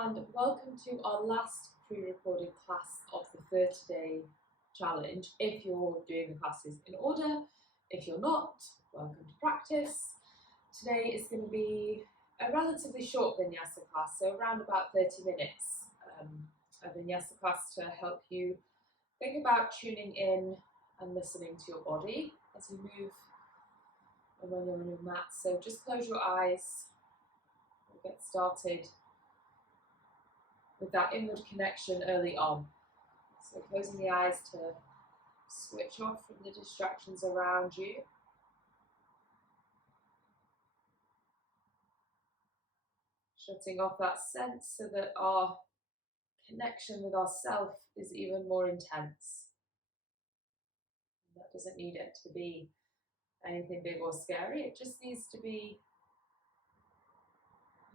and welcome to our last pre-recorded class of the 30-day challenge. If you're doing the classes in order, if you're not, welcome to practice. Today is going to be a relatively short vinyasa class, so around about 30 minutes. A vinyasa class to help you think about tuning in and listening to your body as you move and when you're on your mat. So just close your eyes. We'll get started with that inward connection early on. So closing the eyes to switch off from the distractions around you. Shutting off that sense so that our connection with ourself is even more intense. That doesn't need it to be anything big or scary. It just needs to be,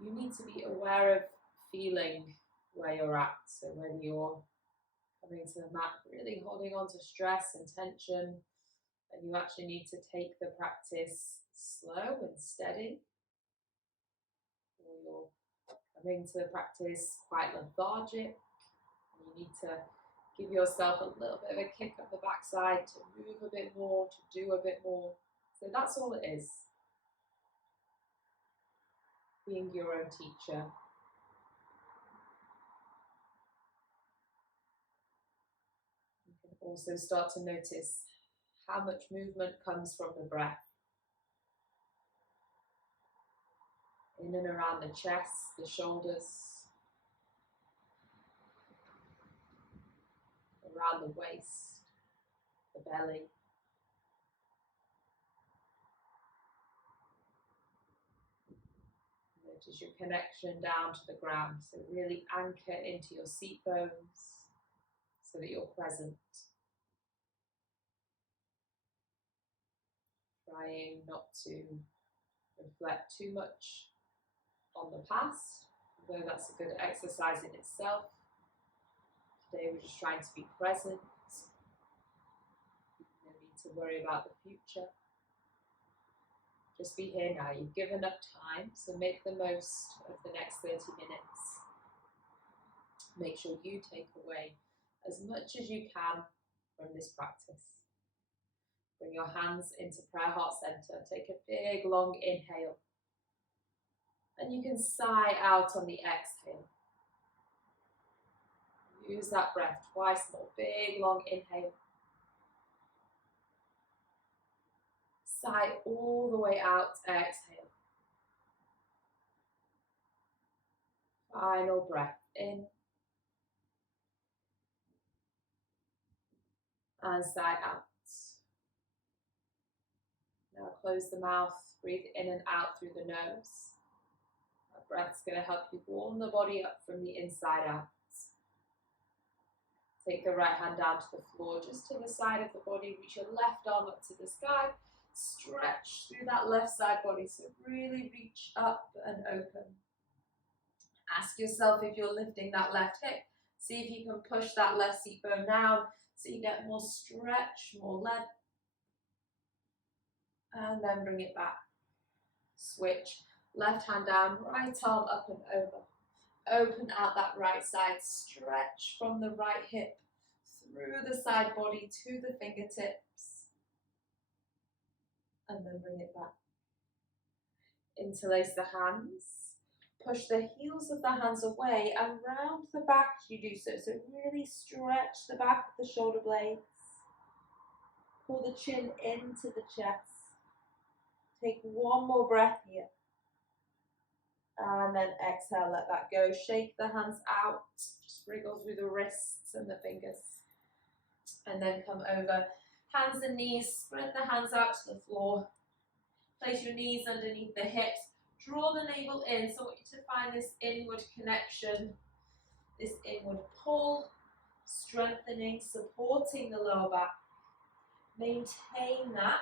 you need to be aware of feeling where you're at. So when you're coming to the mat, really holding on to stress and tension, and you actually need to take the practice slow and steady. Or you're coming to the practice quite lethargic, and you need to give yourself a little bit of a kick up the backside to move a bit more, to do a bit more. So that's all it is. Being your own teacher. You can also start to notice how much movement comes from the breath. In and around the chest, the shoulders, around the waist, the belly. Notice your connection down to the ground. So really anchor into your seat bones so that you're present. Trying not to reflect too much on the past, although that's a good exercise in itself. Today we're just trying to be present. No need to worry about the future. Just be here now. You've given up time, so make the most of the next 30 minutes. Make sure you take away as much as you can from this practice. Bring your hands into prayer heart center. Take a big long inhale. And you can sigh out on the exhale. Use that breath twice more. Big long inhale. Sigh all the way out, exhale. Final breath in. And sigh out. Now close the mouth, breathe in and out through the nose. That breath's going to help you warm the body up from the inside out. Take the right hand down to the floor, just to the side of the body. Reach your left arm up to the sky. Stretch through that left side body, so really reach up and open. Ask yourself if you're lifting that left hip. See if you can push that left seat bone down so you get more stretch, more length. And then bring it back. Switch. Left hand down, right arm up and over. Open out that right side. Stretch from the right hip through the side body to the fingertips. And then bring it back. Interlace the hands. Push the heels of the hands away and round the back as you do so. So really stretch the back of the shoulder blades. Pull the chin into the chest. Take one more breath here. And then exhale, let that go. Shake the hands out. Just wriggle through the wrists and the fingers. And then come over. Hands and knees. Spread the hands out to the floor. Place your knees underneath the hips. Draw the navel in. So I want you to find this inward connection. This inward pull. Strengthening, supporting the lower back. Maintain that.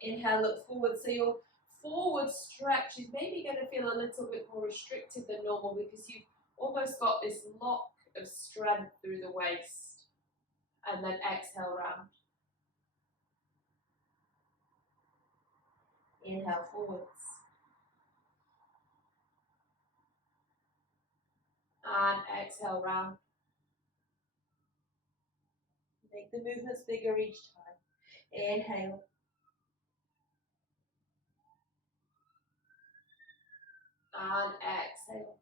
Inhale, look forward. So your forward stretch is maybe going to feel a little bit more restricted than normal because you've almost got this lock of strength through the waist. And then exhale round. Inhale forwards. And exhale round. Make the movements bigger each time. Inhale. And exhale.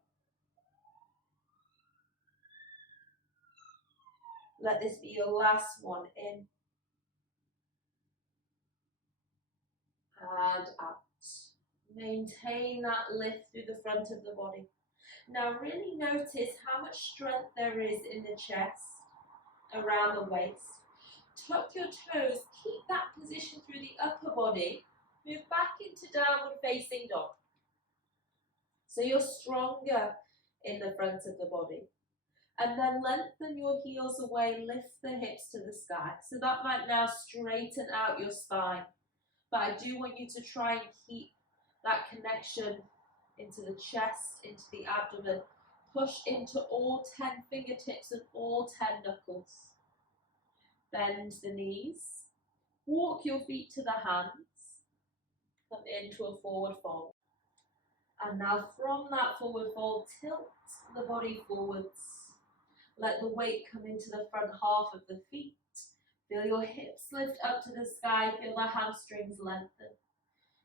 Let this be your last one. In. And out. Maintain that lift through the front of the body. Now really notice how much strength there is in the chest, around the waist. Tuck your toes, keep that position through the upper body. Move back into downward facing dog. So you're stronger in the front of the body. And then lengthen your heels away, lift the hips to the sky. So that might now straighten out your spine. But I do want you to try and keep that connection into the chest, into the abdomen. Push into all 10 fingertips and all 10 knuckles. Bend the knees. Walk your feet to the hands. Come into a forward fold. And now from that forward fold, tilt the body forwards. Let the weight come into the front half of the feet. Feel your hips lift up to the sky. Feel the hamstrings lengthen.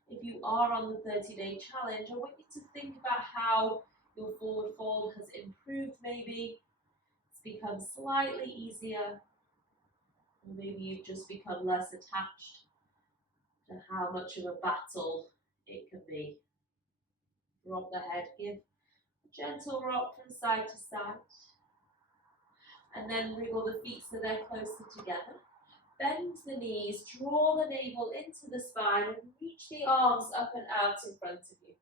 If you are on the 30-day challenge, I want you to think about how your forward fold has improved maybe. It's become slightly easier. Or maybe you've just become less attached to how much of a battle it can be. Drop the head, give a gentle rock from side to side. And then wriggle the feet so they're closer together. Bend the knees, draw the navel into the spine and reach the arms up and out in front of you.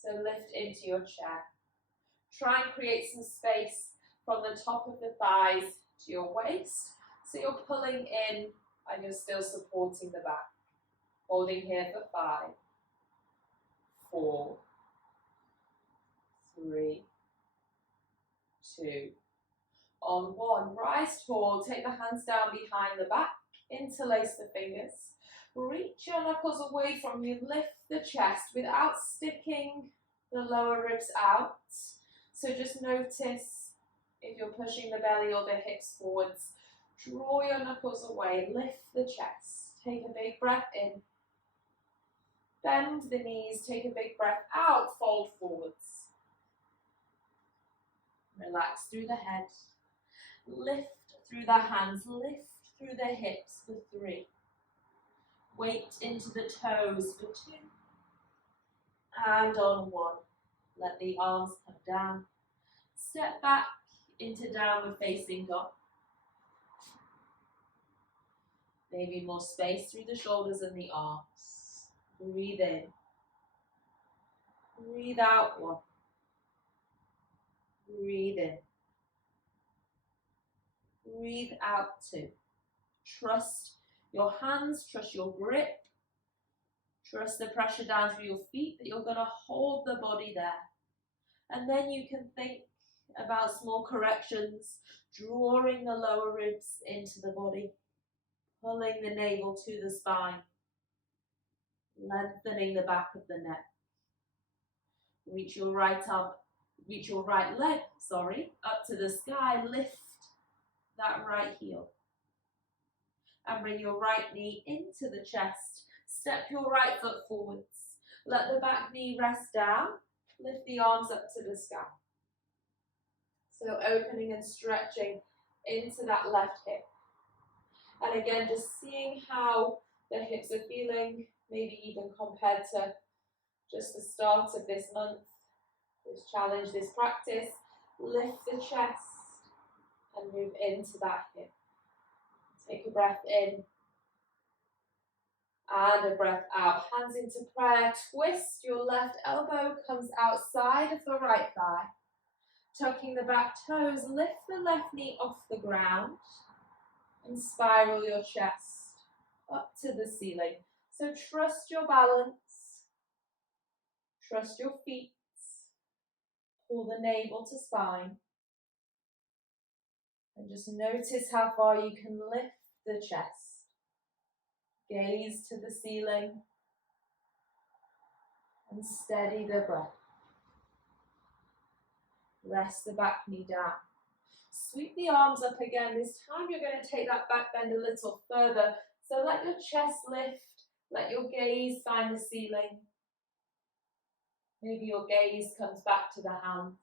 So lift into your chair. Try and create some space from the top of the thighs to your waist. So you're pulling in and you're still supporting the back. Holding here for 5, 4, 3, 2. On 1, rise tall, take the hands down behind the back, interlace the fingers. Reach your knuckles away from you, lift the chest without sticking the lower ribs out. So just notice if you're pushing the belly or the hips forwards. Draw your knuckles away, lift the chest. Take a big breath in. Bend the knees, take a big breath out, fold forwards. Relax through the head. Lift through the hands, lift through the hips for 3. Weight into the toes for 2. And on 1, let the arms come down. Step back into downward facing dog. Maybe more space through the shoulders and the arms. Breathe in. Breathe out 1. Breathe in. Breathe out 2. Trust your hands, trust your grip. Trust the pressure down through your feet that you're going to hold the body there. And then you can think about small corrections, drawing the lower ribs into the body, pulling the navel to the spine, lengthening the back of the neck. Reach your right leg, up to the sky, lift that right heel. And bring your right knee into the chest. Step your right foot forwards. Let the back knee rest down. Lift the arms up to the sky. So opening and stretching into that left hip. And again, just seeing how the hips are feeling, maybe even compared to just the start of this month, this challenge, this practice. Lift the chest and move into that hip. Take a breath in and a breath out. Hands into prayer. Twist your left elbow, comes outside of the right thigh. Tucking the back toes, lift the left knee off the ground and spiral your chest up to the ceiling. So trust your balance, trust your feet, pull the navel to spine, and just notice how far you can lift the chest. Gaze to the ceiling and steady the breath. Rest the back knee down. Sweep the arms up again. This time you're going to take that back bend a little further. So let your chest lift. Let your gaze find the ceiling. Maybe your gaze comes back to the hands.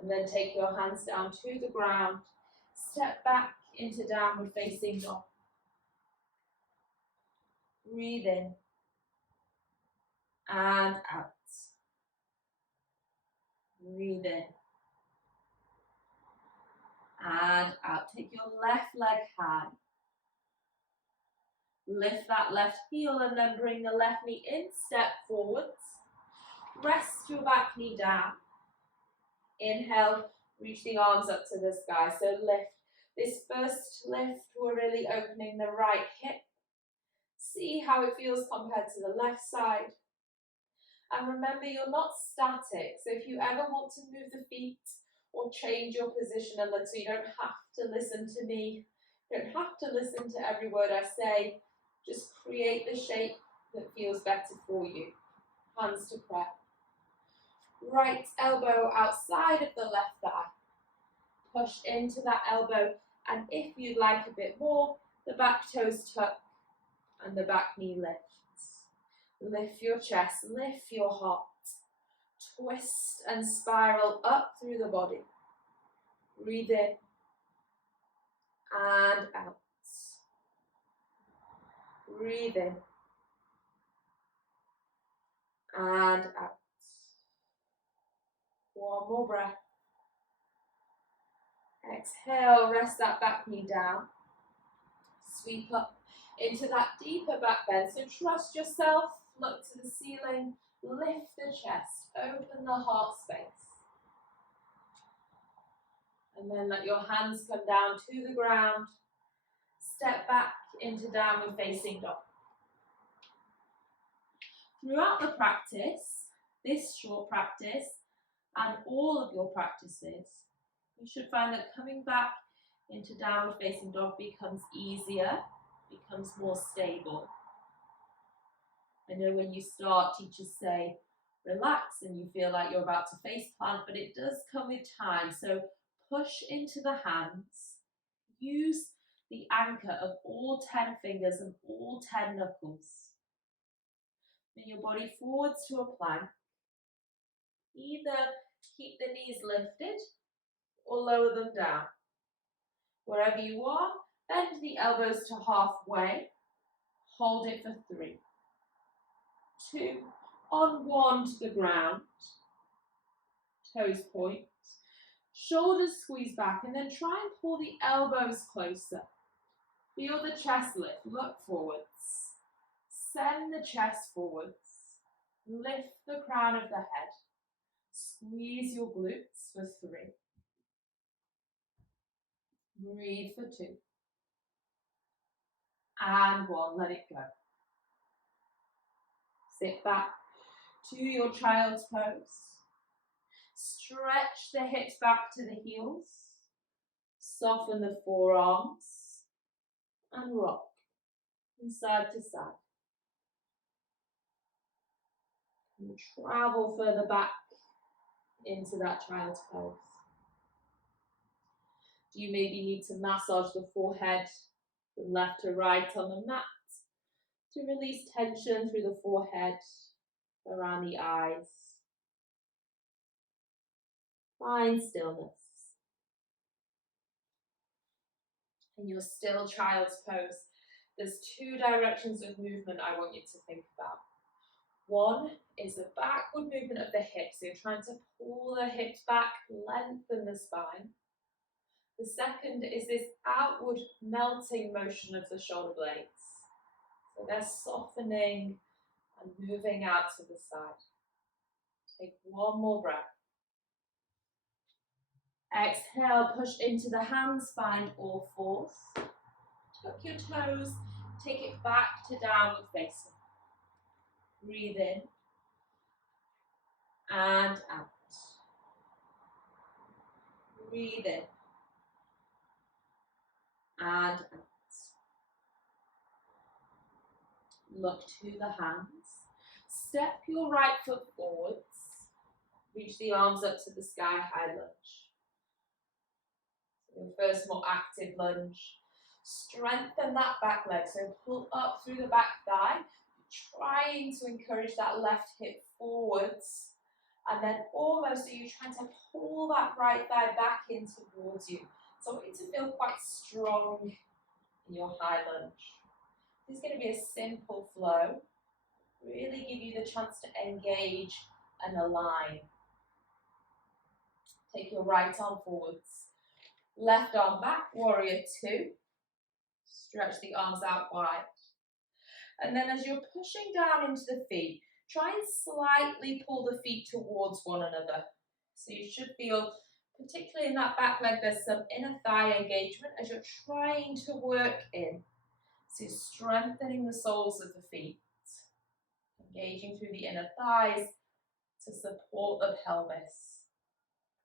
And then take your hands down to the ground. Step back into downward facing dog. Breathe in and out. Breathe in and out. Take your left leg high. Lift that left heel and then bring the left knee in, step forwards. Rest your back knee down. Inhale, reach the arms up to the sky. So lift. This first lift, we're really opening the right hip. See how it feels compared to the left side. And remember, you're not static. So if you ever want to move the feet or change your position a little, you don't have to listen to me. You don't have to listen to every word I say. Just create the shape that feels better for you. Hands to prayer. Right elbow outside of the left thigh. Push into that elbow, and if you'd like a bit more, the back toes tuck and the back knee lifts. Lift your chest, lift your heart. Twist and spiral up through the body. Breathe in and out. Breathe in and out. One more breath. Exhale, rest that back knee down. Sweep up into that deeper back bend. So trust yourself, look to the ceiling, lift the chest, open the heart space. And then let your hands come down to the ground. Step back into downward facing dog. Throughout the practice, this short practice, and all of your practices, you should find that coming back into downward facing dog becomes easier, becomes more stable. I know when you start, teachers say, relax, and you feel like you're about to face plant, but it does come with time. So push into the hands, use the anchor of all 10 fingers and all 10 knuckles. Bring your body forwards to a plank. Either keep the knees lifted or lower them down. Wherever you are, bend the elbows to halfway. Hold it for 3, 2, on 1 to the ground. Toes point. Shoulders squeeze back, and then try and pull the elbows closer. Feel the chest lift. Look forwards. Send the chest forwards. Lift the crown of the head. Squeeze your glutes for 3. Breathe for 2. And 1. Let it go. Sit back to your child's pose. Stretch the hips back to the heels. Soften the forearms. And rock from side to side. And travel further back into that child's pose. Do you maybe need to massage the forehead from left to right on the mat to release tension through the forehead, around the eyes? Find stillness. In your still child's pose, there's 2 directions of movement I want you to think about. One is the backward movement of the hips. So you're trying to pull the hips back, lengthen the spine. The second is this outward melting motion of the shoulder blades. So they're softening and moving out to the side. Take 1 more breath. Exhale, push into the hands, find all 4s. Tuck your toes, take it back to downward facing. Breathe in and out. Breathe in and out. Look to the hands. Step your right foot forwards. Reach the arms up to the sky, high lunge. Your first more active lunge. Strengthen that back leg, so pull up through the back thigh, trying to encourage that left hip forwards, and then almost are you trying to pull that right thigh back in towards you. So I want you to feel quite strong in your high lunge. This is going to be a simple flow, really give you the chance to engage and align. Take your right arm forwards, left arm back, warrior two. Stretch the arms out wide. And then as you're pushing down into the feet, try and slightly pull the feet towards one another. So you should feel, particularly in that back leg, there's some inner thigh engagement as you're trying to work in. So you're strengthening the soles of the feet, engaging through the inner thighs to support the pelvis.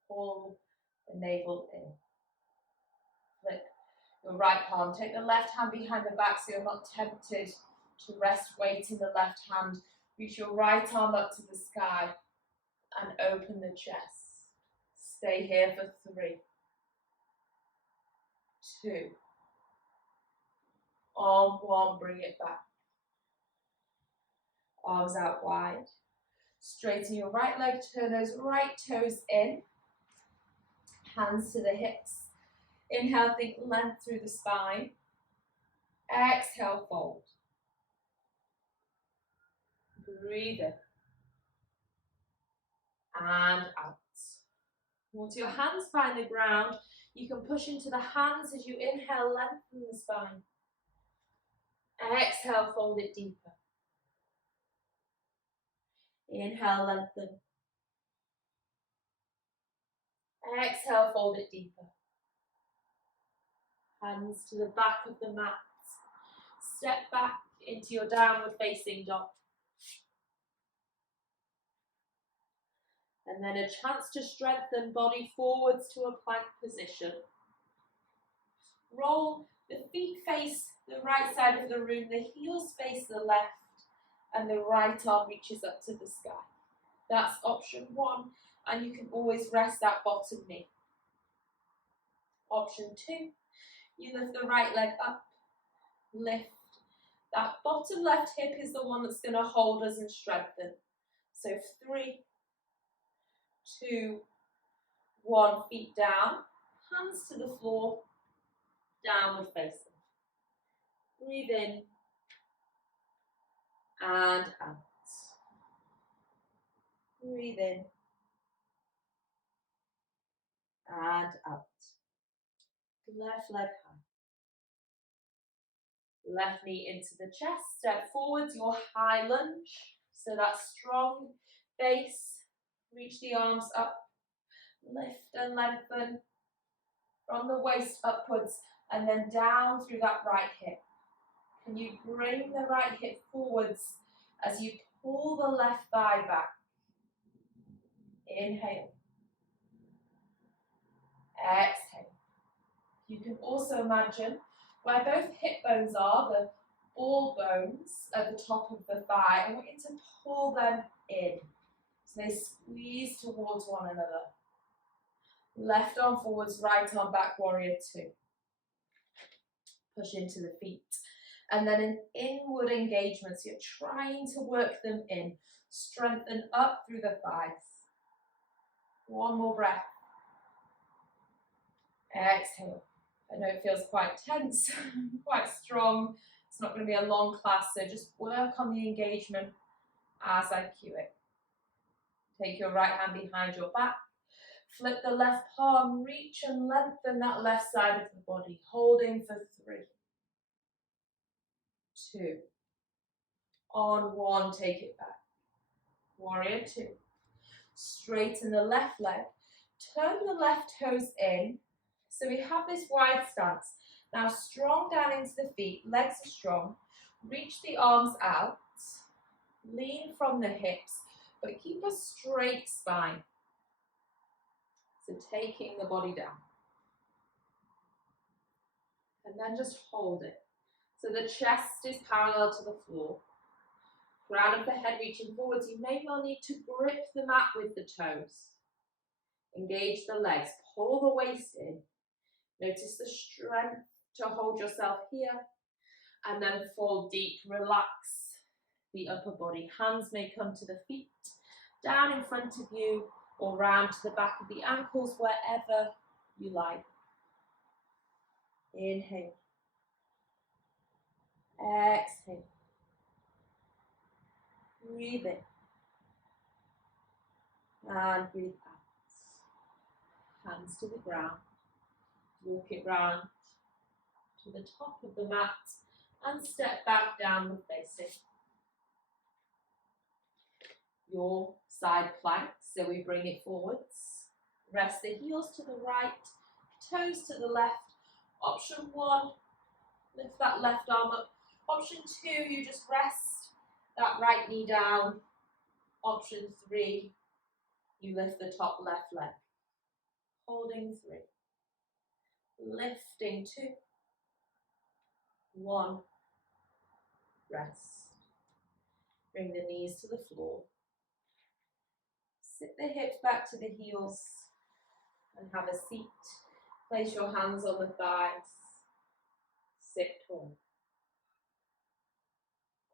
Pull the navel in. Flip your right palm. Take the left hand behind the back so you're not tempted to rest weight in the left hand. Reach your right arm up to the sky and open the chest. Stay here for 3, 2, arm 1, bring it back. Arms out wide. Straighten your right leg, turn those right toes in. Hands to the hips. Inhale, think length through the spine. Exhale, fold. Breathe in. And out. Once your hands find the ground, you can push into the hands as you inhale, lengthen the spine. Exhale, fold it deeper. Inhale, lengthen. Exhale, fold it deeper. Hands to the back of the mat. Step back into your downward facing dog. And then a chance to strengthen body forwards to a plank position. Roll the feet face the right side of the room, the heels face the left, and the right arm reaches up to the sky. That's option 1, and you can always rest that bottom knee. Option 2, you lift the right leg up, lift. That bottom left hip is the one that's going to hold us and strengthen. So 3, 2, 1, feet down, hands to the floor, downward facing. Breathe in and out. Breathe in and out. Left leg high. Left knee into the chest. Step forwards, your high lunge. So that strong base. Reach the arms up. Lift and lengthen from the waist upwards and then down through that right hip. Can you bring the right hip forwards as you pull the left thigh back? Inhale. Exhale. You can also imagine where both hip bones are, the ball bones at the top of the thigh. I want you to pull them in so they squeeze towards one another. Left arm forwards, right arm back, warrior two. Push into the feet. And then an inward engagement, so you're trying to work them in. Strengthen up through the thighs. One more breath. Exhale. I know it feels quite tense, quite strong. It's not going to be a long class, so just work on the engagement as I cue it. Take your right hand behind your back. Flip the left palm, reach and lengthen that left side of the body, holding for 3, 2. On 1, take it back. Warrior 2. Straighten the left leg, turn the left toes in. So we have this wide stance. Now strong down into the feet, legs are strong. Reach the arms out, lean from the hips, but keep a straight spine. So taking the body down. And then just hold it. So the chest is parallel to the floor. Crown of the head reaching forwards. You may well need to grip the mat with the toes. Engage the legs, pull the waist in. Notice the strength to hold yourself here. And then fall deep, relax the upper body. Hands may come to the feet, down in front of you, or round to the back of the ankles, wherever you like. Inhale. Exhale. Breathe in. And breathe out. Hands to the ground. Walk it round to the top of the mat and step back downward facing. Your side plank, so we bring it forwards. Rest the heels to the right, toes to the left. Option 1, lift that left arm up. Option 2, you just rest that right knee down. Option 3, you lift the top left leg. Holding 3. Lifting 2. 1. Rest. Bring the knees to the floor. Sit the hips back to the heels and have a seat. Place your hands on the thighs. Sit tall.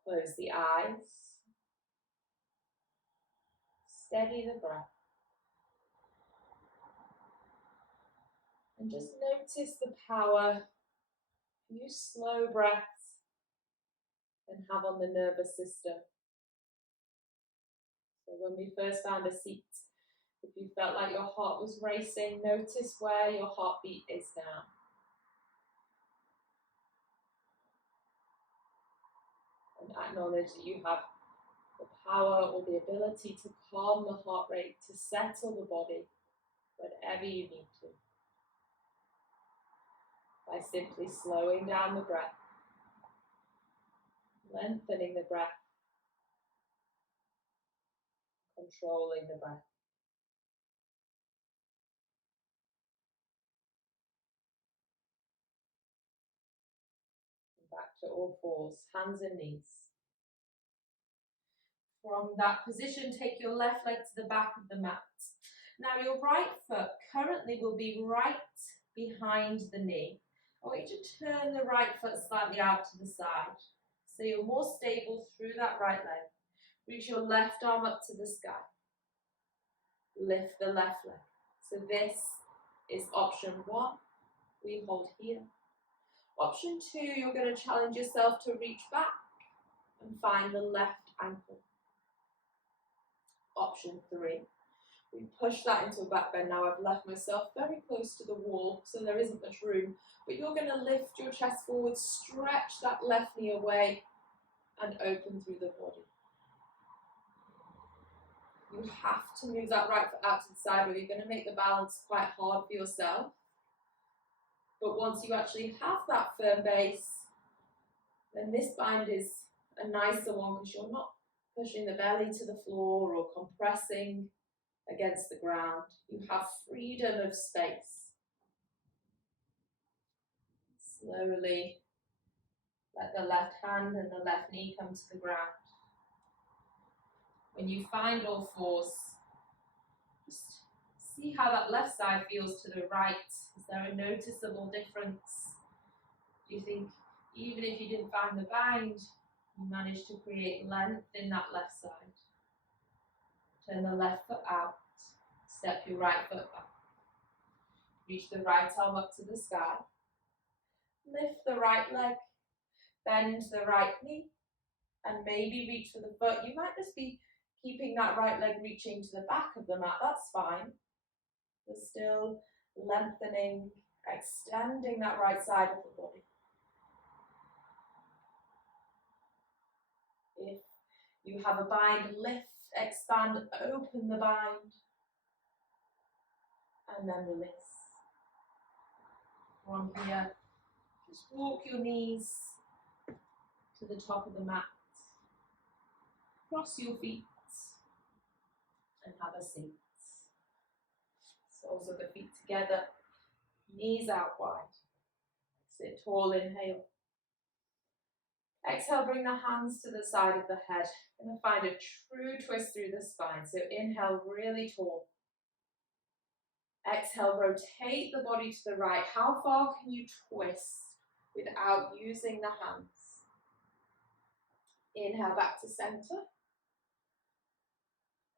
Close the eyes. Steady the breath. And just notice the power few slow breaths can have on the nervous system. So when we first found a seat, if you felt like your heart was racing, notice where your heartbeat is now. And acknowledge that you have the power or the ability to calm the heart rate, to settle the body, whenever you need to. By simply slowing down the breath, lengthening the breath, controlling the breath. And back to all fours, hands and knees. From that position, take your left leg to the back of the mat. Now your right foot currently will be right behind the knee. I want you to turn the right foot slightly out to the side, so you're more stable through that right leg. Reach your left arm up to the sky. Lift the left leg. So this is option 1. We hold here. Option 2, you're going to challenge yourself to reach back and find the left ankle. Option 3, we push that into a back bend. Now I've left myself very close to the wall, so there isn't much room, but you're going to lift your chest forward, stretch that left knee away, and open through the body. You have to move that right foot out to the side, or you're going to make the balance quite hard for yourself. But once you actually have that firm base, then this bind is a nicer one because you're not pushing the belly to the floor or compressing against the ground. You have freedom of space. Slowly let the left hand and the left knee come to the ground. When you find all fours, just see how that left side feels to the right. Is there a noticeable difference? Do you think even if you didn't find the bind, you managed to create length in that left side? Turn the left foot out, step your right foot back. Reach the right arm up to the sky. Lift the right leg, bend the right knee, and maybe reach for the foot. You might just be keeping that right leg reaching to the back of the mat, that's fine. But still lengthening, extending that right side of the body. If you have a bind, lift, expand, open the bind, and then release. From here, just walk your knees to the top of the mat. Cross your feet and have a seat. Soles of the feet together, knees out wide. Sit tall, inhale. Exhale, bring the hands to the side of the head. Going to find a true twist through the spine. So inhale, really tall. Exhale, rotate the body to the right. How far can you twist without using the hands? Inhale, back to center.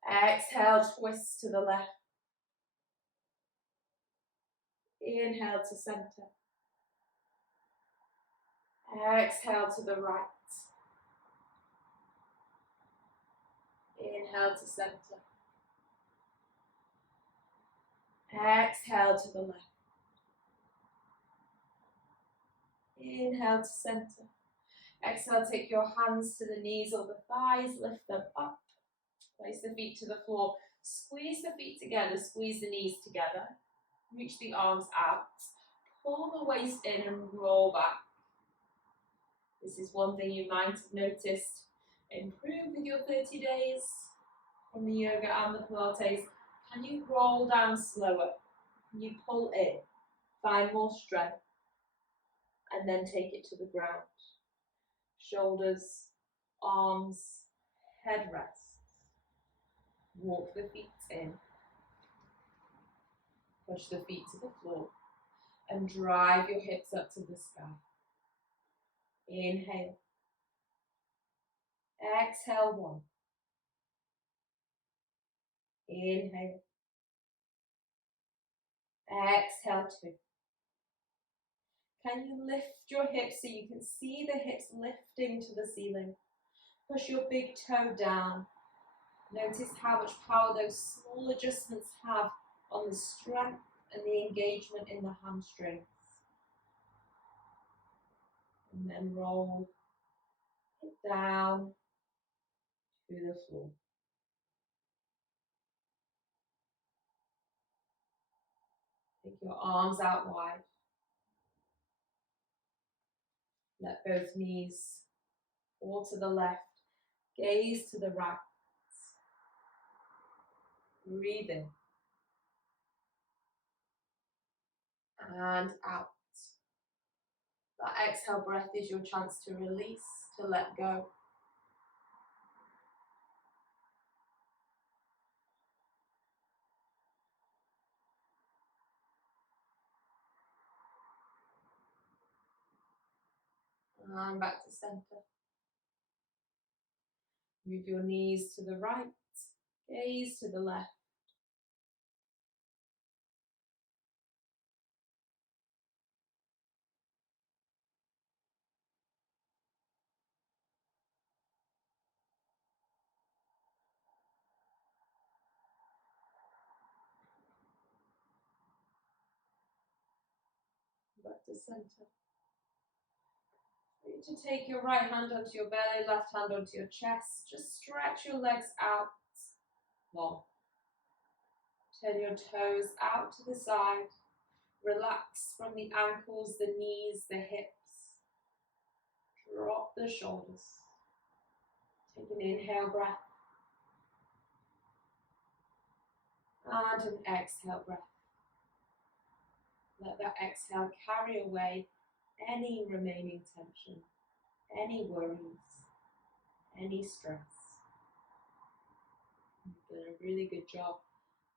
Exhale, twist to the left. Inhale to center. Exhale to the right. Inhale to center. Exhale to the left. Inhale to center. Exhale, take your hands to the knees or the thighs, lift them up. Place the feet to the floor. Squeeze the feet together, squeeze the knees together. Reach the arms out. Pull the waist in and roll back. This is one thing you might have noticed. Improve with your 30 days from the yoga and the Pilates. Can you roll down slower? Can you pull in? Find more strength. And then take it to the ground. Shoulders, arms, head rests. Walk the feet in. Push the feet to the floor. And drive your hips up to the sky. Inhale. Exhale, 1. Inhale. Exhale, 2. Can you lift your hips so you can see the hips lifting to the ceiling? Push your big toe down. Notice how much power those small adjustments have on the strength and the engagement in the hamstrings. And then roll it down to the floor. Take your arms out wide. Let both knees fall to the left. Gaze to the right. Breathe in. And out. That exhale breath is your chance to release, to let go. And back to center. Move your knees to the right, gaze to the left. Back to center. You need to take your right hand onto your belly, left hand onto your chest. Just stretch your legs out long. Turn your toes out to the side. Relax from the ankles, the knees, the hips. Drop the shoulders. Take an inhale breath. And an exhale breath. Let that exhale carry away any remaining tension, any worries, any stress. You've done a really good job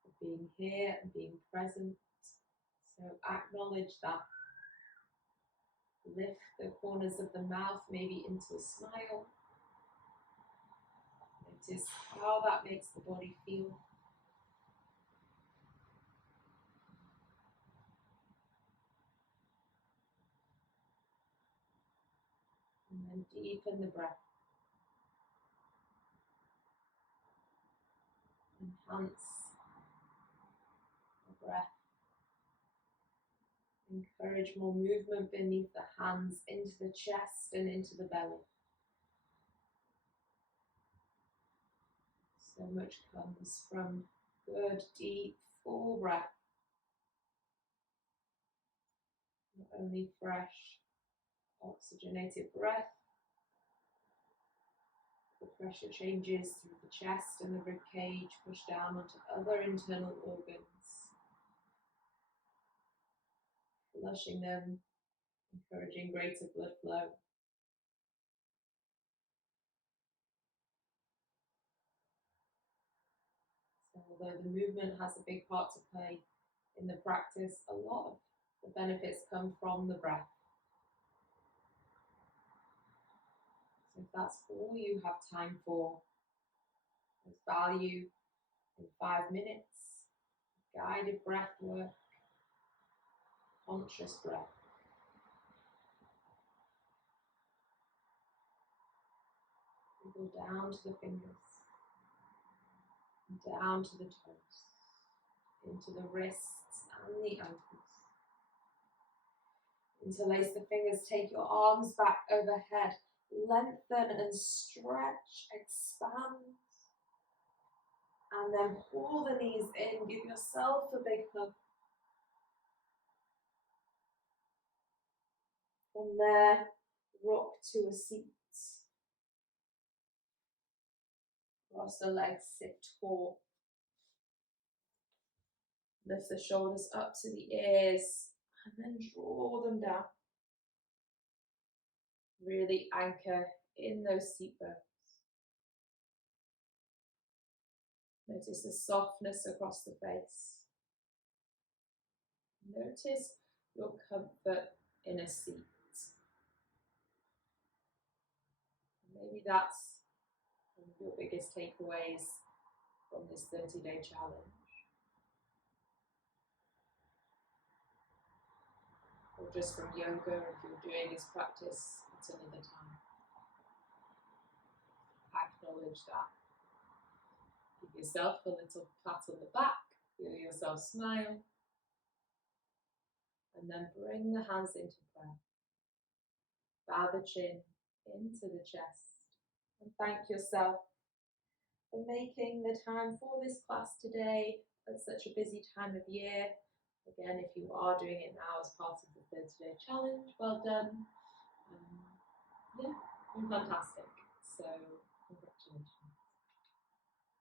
of being here and being present. So acknowledge that. Lift the corners of the mouth maybe into a smile. Notice how that makes the body feel. And then deepen the breath. Enhance the breath. Encourage more movement beneath the hands, into the chest and into the belly. So much comes from good, deep, full breath. Not only fresh, oxygenated breath, the pressure changes through the chest and the rib cage, push down onto other internal organs. Flushing them, encouraging greater blood flow. Although the movement has a big part to play in the practice, a lot of the benefits come from the breath. So if that's all you have time for, there's value in 5 minutes, guided breath work, conscious breath. We go down to the fingers, down to the toes, into the wrists and the ankles. Interlace the fingers, take your arms back overhead, lengthen and stretch, expand. And then pull the knees in, give yourself a big hug. From there, rock to a seat. Cross the legs, sit tall. Lift the shoulders up to the ears and then draw them down. Really anchor in those seat bones. Notice the softness across the face. Notice your comfort in a seat. Maybe that's one of your biggest takeaways from this 30-day challenge. Or just from yoga, if you're doing this practice at another time. Acknowledge that. Give yourself a little pat on the back, feel yourself smile, and then bring the hands into prayer. Bow the chin into the chest, and thank yourself for making the time for this class today at such a busy time of year. Again, if you are doing it now as part of the 30-day challenge, well done. Yeah, fantastic. So, congratulations.